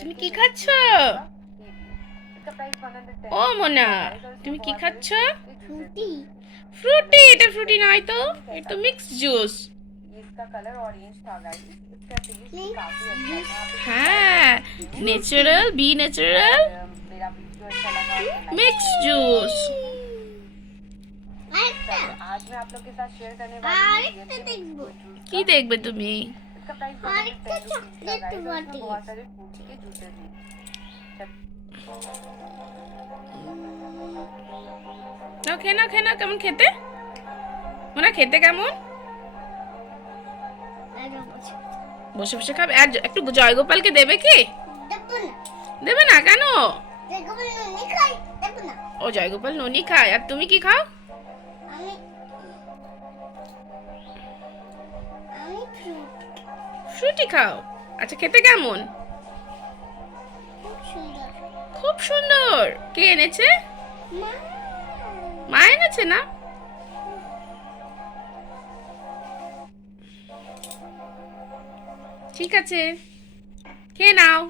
তুমি কি খাচ্ছ? ও মোনা, তুমি কি খাচ্ছ? ফ্রুটি। ফ্রুটি? এটা ফ্রুটি নয় তো, এটা তো মিক্স জুস। হ্যাঁ, natural, B Natural mix juice. আরেকটা দেখবো। কি দেখবে তুমি? আরেকটা চকলেট বাটি। নাও খেয়ে নাও, খেয়ে নাও। কেমন খেতে? মোনা খেতে কেমন? বসে বসে খাবে? আর একটু জয়গোপালকে দেবে কি? দেবো না। দেবে না কেন? জয়গোপাল ননি খাই, দেবো না। ও জয়গোপাল ননি খায়, আর তুমি কি খাও? আমি আমি ফ্রুটি খাও? আচ্ছা, খেতে কেমন? খুব সুন্দর। খুব সুন্দর। কে এনেছে? মা। মা এনেছে না? ঠিক আছে, খেয়ে নাও।